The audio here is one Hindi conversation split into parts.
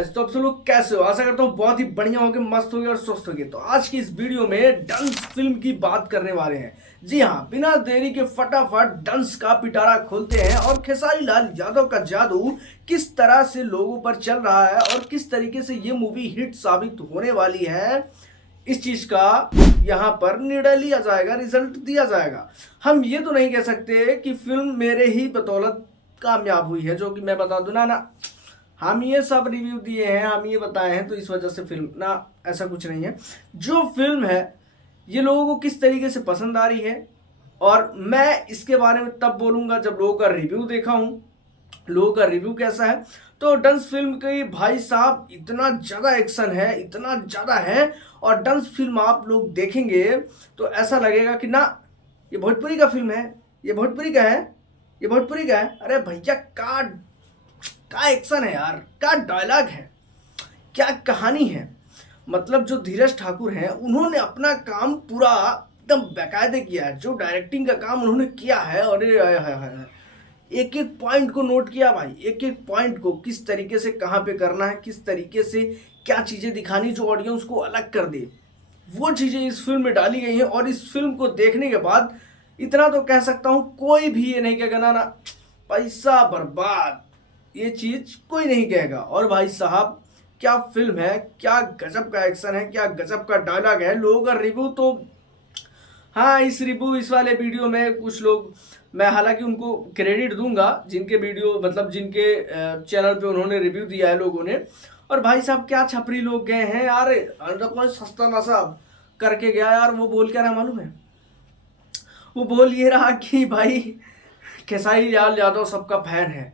गाइस, तो आप सब लोग कैसे हो? आशा करता हूँ बहुत ही बढ़िया होगे, मस्त होगे और स्वस्थ होगे। तो आज की इस वीडियो में डंस फिल्म की बात करने वाले हैं। जी हाँ, बिना देरी के फटाफट डंस का पिटारा खोलते हैं और खेसारी लाल यादव का जादू किस तरह से लोगों पर चल रहा है और किस तरीके से ये मूवी हिट साबित होने वाली है, इस चीज का यहाँ पर निर्णय लिया जाएगा, रिजल्ट दिया जाएगा। हम ये तो नहीं कह सकते कि फिल्म मेरे ही बदौलत कामयाब हुई है, जो कि मैं बता दूं ना, हम ये सब रिव्यू दिए हैं, हम ये बताए हैं तो इस वजह से फिल्म ना, ऐसा कुछ नहीं है। जो फिल्म है ये लोगों को किस तरीके से पसंद आ रही है और मैं इसके बारे में तब बोलूंगा जब लोगों का रिव्यू देखा हूं, लोगों का रिव्यू कैसा है। तो डंस फिल्म की भाई साहब इतना ज़्यादा एक्शन है, इतना ज़्यादा है, और डंस फिल्म आप लोग देखेंगे तो ऐसा लगेगा कि ना ये भोजपुरी का फिल्म है, ये भोजपुरी का है, ये भोजपुरी का है। अरे भैया का एक्शन है यार, का डायलॉग है, क्या कहानी है। मतलब जो धीरज ठाकुर हैं उन्होंने अपना काम पूरा एकदम बेकायदे किया है। जो डायरेक्टिंग का काम उन्होंने किया है, अरे एक एक पॉइंट को नोट किया भाई, एक एक पॉइंट को किस तरीके से कहाँ पे करना है, किस तरीके से क्या चीज़ें दिखानी जो ऑडियंस को अलग कर दे, वो चीज़ें इस फिल्म में डाली गई हैं। और इस फिल्म को देखने के बाद इतना तो कह सकता हूँ, कोई भी ये नहीं कहेगा ना ना पैसा बर्बाद, ये चीज़ कोई नहीं कहेगा। और भाई साहब क्या फिल्म है, क्या गजब का एक्शन है, क्या गजब का डायलॉग है। लोगों का रिव्यू तो, हाँ, इस वाले वीडियो में कुछ लोग, मैं हालांकि उनको क्रेडिट दूंगा जिनके वीडियो, मतलब जिनके चैनल पे उन्होंने रिव्यू दिया है लोगों ने। और भाई साहब क्या छपरी लोग गए हैं यार, अंडर कोई सस्ता नशा करके गया यार। वो बोल क्या रहा मालूम है? वो बोल ये रहा कि भाई खेसारी लाल यादव सबका फैन है।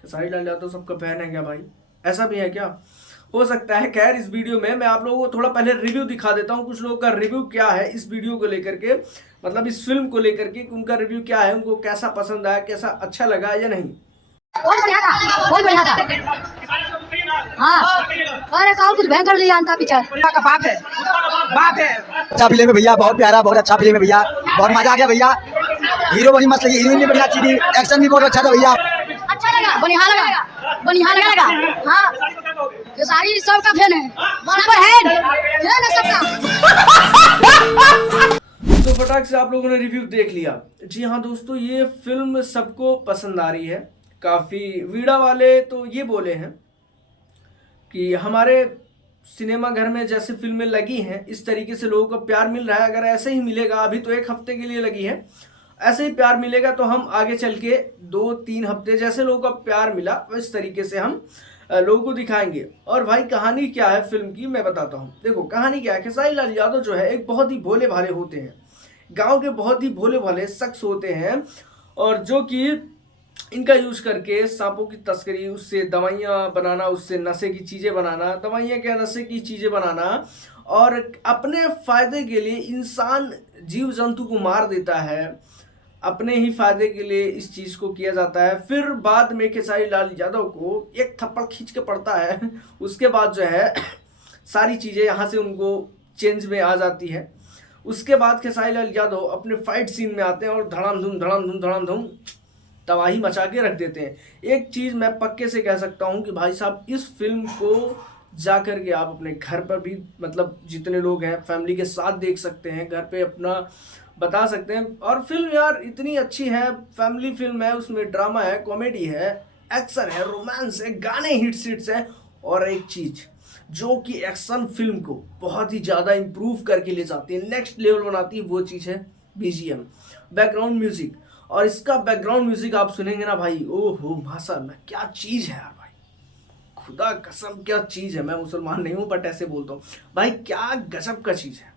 खेसारी लाल यादव सबका फैन है क्या भाई? ऐसा भी है क्या? हो सकता है। खैर, इस वीडियो में मैं आप लोगों को थोड़ा पहले रिव्यू दिखा देता हूं, कुछ लोगों का रिव्यू क्या है इस वीडियो को लेकर के, मतलब इस फिल्म को लेकर के, उनका रिव्यू क्या है, उनको कैसा पसंद आया, कैसा अच्छा लगा या नहीं। बहुत बढ़िया था, बहुत बढ़िया था। हाँ, अरे कौन कुछ भयंकर ले आता पिक्चर का बाप है, बाप है। अच्छा फिल्म है भैया, बहुत प्यारा, बहुत अच्छा फिल्म है भैया, बहुत मजा आ गया भैया। हीरो बड़ी मस्त लगी, हीरोइन भी बढ़िया अच्छी थी, एक्शन भी बहुत अच्छा था भैया। अच्छा लगा, बढ़िया लगा, बढ़िया लगा। हाँ, खेसारी सबका फैन है, सुपर फैन है सबका। तो फटाक से आप लोगों ने रिव्यू देख लिया। जी हाँ दोस्तों, ये फिल्म सबको पसंद आ रही है। काफ़ी वीड़ा वाले तो ये बोले हैं कि हमारे सिनेमा घर में जैसे फिल्में लगी हैं इस तरीके से लोगों को प्यार मिल रहा है। अगर ऐसे ही मिलेगा, अभी तो एक हफ्ते के लिए लगी है, ऐसे ही प्यार मिलेगा तो हम आगे चल के 2-3 हफ्ते जैसे लोगों का प्यार मिला इस तरीके से हम लोगों को दिखाएंगे। और भाई कहानी क्या है फिल्म की मैं बताता हूँ। देखो कहानी क्या है, खेसारी लाल यादव जो है एक बहुत ही भोले भाले होते हैं, गांव के बहुत ही भोले भाले शख्स होते हैं, और जो कि इनका यूज करके सांपों की तस्करी, उससे दवाइयाँ बनाना, उससे नशे की चीज़ें बनाना, दवाइयाँ क्या नशे की चीज़ें बनाना, और अपने फायदे के लिए इंसान जीव जंतु को मार देता है, अपने ही फायदे के लिए इस चीज़ को किया जाता है। फिर बाद में खेसारी लाल यादव को एक थप्पड़ खींच के पड़ता है। उसके बाद जो है सारी चीज़ें यहाँ से उनको चेंज में आ जाती है। उसके बाद खेसारी लाल यादव अपने फाइट सीन में आते हैं और धड़ाम धूम तबाही मचा के रख देते हैं। एक चीज़ मैं पक्के से कह सकता हूँ कि भाई साहब इस फिल्म को जा कर के आप अपने घर पर भी, मतलब जितने लोग हैं फैमिली के साथ देख सकते हैं, घर पे अपना बता सकते हैं। और फिल्म यार इतनी अच्छी है, फैमिली फिल्म है, उसमें ड्रामा है, कॉमेडी है, एक्शन है, रोमांस है, गाने हिट्स हैं। और एक चीज़ जो कि एक्शन फिल्म को बहुत ही ज़्यादा इम्प्रूव करके ले जाती है, नेक्स्ट लेवल बनाती है, वो चीज़ है बीजीएम, बैकग्राउंड म्यूजिक। और इसका बैकग्राउंड म्यूजिक आप सुनेंगे ना भाई, ओहो माशाल्लाह क्या चीज़ है यार भाई, खुदा कसम क्या चीज़ है। मैं मुसलमान नहीं हूँ बट ऐसे बोलता हूँ भाई, क्या गजब का चीज़ है।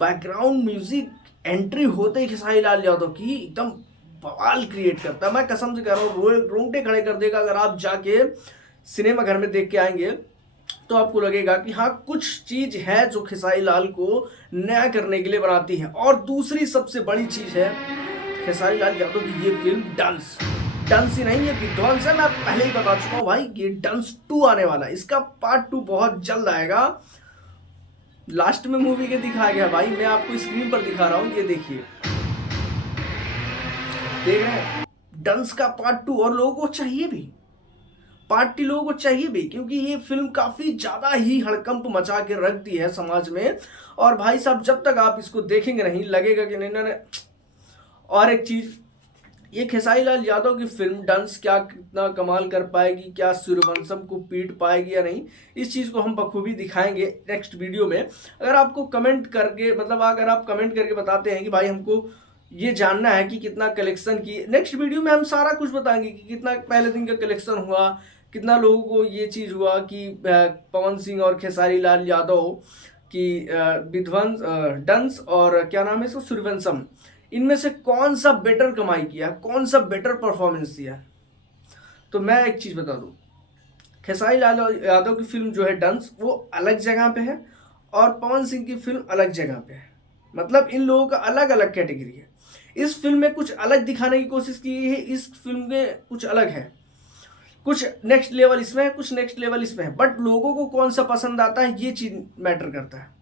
बैकग्राउंड म्यूजिक एंट्री होते ही खेसारी लाल यादव की एकदम बवाल क्रिएट करता है। मैं कसम से कह रहा हूँ, रोंगटे खड़े कर देगा। अगर आप जाके सिनेमा घर में देख के आएंगे तो आपको लगेगा कि हाँ कुछ चीज़ है जो खेसारी लाल को नया करने के लिए बनाती है। और दूसरी सबसे बड़ी चीज़ है खेसारी लाल यादव की ये फिल्म डांस ही नहीं, ये विध्वंस है। मैं पहले ही बता चुका हूँ भाई, ये डांस 2 आने वाला है, इसका पार्ट 2 बहुत जल्द आएगा। लास्ट में मूवी के दिखाया गया भाई, मैं आपको स्क्रीन पर दिखा रहा हूँ, ये देखिए, देख रहे हैं, डांस का पार्ट 2। और लोगों को चाहिए भी, पार्टी लोगों को चाहिए भी, क्योंकि ये फिल्म काफ़ी ज़्यादा ही हड़कंप मचा के रख दी है समाज में। और भाई साहब जब तक आप इसको देखेंगे नहीं लगेगा कि नहीं ना। और एक चीज़, ये खेसारी लाल यादव की फिल्म डंस क्या कितना कमाल कर पाएगी, क्या सूर्यवंशम को पीट पाएगी या नहीं, इस चीज़ को हम बखूबी दिखाएंगे नेक्स्ट वीडियो में। अगर आपको कमेंट करके अगर आप कमेंट करके बताते हैं कि भाई हमको ये जानना है कि कितना कलेक्शन की, नेक्स्ट वीडियो में हम सारा कुछ बताएंगे कि कितना पहले दिन का कलेक्शन हुआ, कितना लोगों को ये चीज़ हुआ कि पवन सिंह और खेसारी लाल यादव की विध्वंस डंस और क्या नाम है इसको सूर्यवंशम, इनमें से कौन सा बेटर कमाई किया, कौन सा बेटर परफॉर्मेंस दिया। तो मैं एक चीज़ बता दूं, खेसारी लाल यादव की फिल्म जो है डंस वो अलग जगह पे है और पवन सिंह की फिल्म अलग जगह पे है। मतलब इन लोगों का अलग अलग कैटेगरी है। इस फिल्म में कुछ अलग दिखाने की कोशिश की है, इस फिल्म में कुछ अलग है, कुछ नेक्स्ट लेवल इसमें है, कुछ नेक्स्ट लेवल इसमें है। बट लोगों को कौन सा पसंद आता है ये चीज़ मैटर करता है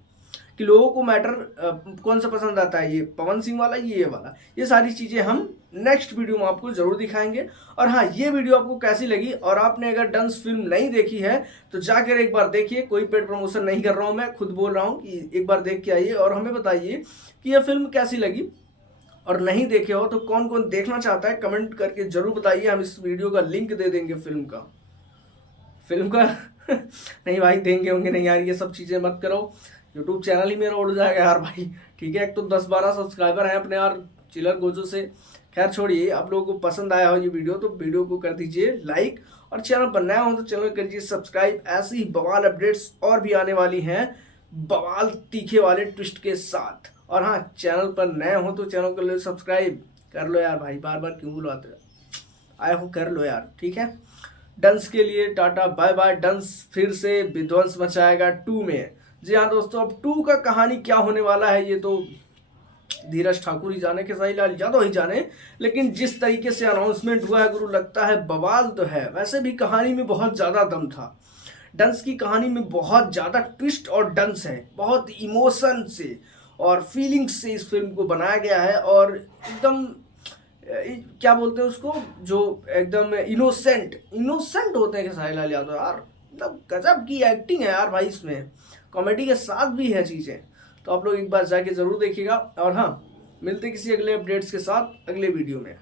कि लोगों को कौन सा पसंद आता है, ये पवन सिंह वाला ये वाला। ये सारी चीज़ें हम नेक्स्ट वीडियो में आपको ज़रूर दिखाएंगे। और हाँ, ये वीडियो आपको कैसी लगी और आपने अगर डंस फिल्म नहीं देखी है तो जाकर एक बार देखिए। कोई पेड प्रमोशन नहीं कर रहा हूँ, मैं खुद बोल रहा हूँ कि एक बार देख के आइए और हमें बताइए कि यह फिल्म कैसी लगी। और नहीं देखे हो तो कौन कौन देखना चाहता है कमेंट करके ज़रूर बताइए। हम इस वीडियो का लिंक दे देंगे फिल्म का नहीं भाई देंगे होंगे नहीं यार, ये सब चीज़ें मत करो, यूट्यूब चैनल ही मेरा उड़ जाएगा यार भाई। ठीक है, एक तो 10-12 सब्सक्राइबर हैं अपने यार चिलर गोजो से। खैर छोड़िए, आप लोगों को पसंद आया हो ये वीडियो तो वीडियो को कर दीजिए लाइक, और चैनल पर नया हो तो चैनल कर दीजिए सब्सक्राइब। ऐसी ही बवाल अपडेट्स और भी आने वाली हैं बवाल तीखे वाले ट्विस्ट के साथ। और हाँ, चैनल पर नए हो तो चैनल को सब्सक्राइब कर लो यार भाई, बार बार क्यों बुलाते हो, आए हो कर लो यार। ठीक है, डंस के लिए टाटा बाय बाय। डंस फिर से विध्वंस मचाएगा 2 में। जी हाँ दोस्तों, अब 2 का कहानी क्या होने वाला है ये तो धीरज ठाकुर ही जाने, खेसारी लाल यादव ही जाने। लेकिन जिस तरीके से अनाउंसमेंट हुआ है गुरु, लगता है बवाल तो है। वैसे भी कहानी में बहुत ज़्यादा दम था, डंस की कहानी में बहुत ज़्यादा ट्विस्ट और डंस है, बहुत इमोशन से और फीलिंग्स से इस फिल्म को बनाया गया है। और एकदम क्या बोलते हैं उसको, जो एकदम इनोसेंट होते हैं खेसारी लाल यादव यार। मतलब गजब की एक्टिंग है यार भाई, इसमें कॉमेडी के साथ भी है चीज़ें। तो आप लोग एक बार जाके ज़रूर देखिएगा। और हाँ, मिलते किसी अगले अपडेट्स के साथ अगले वीडियो में।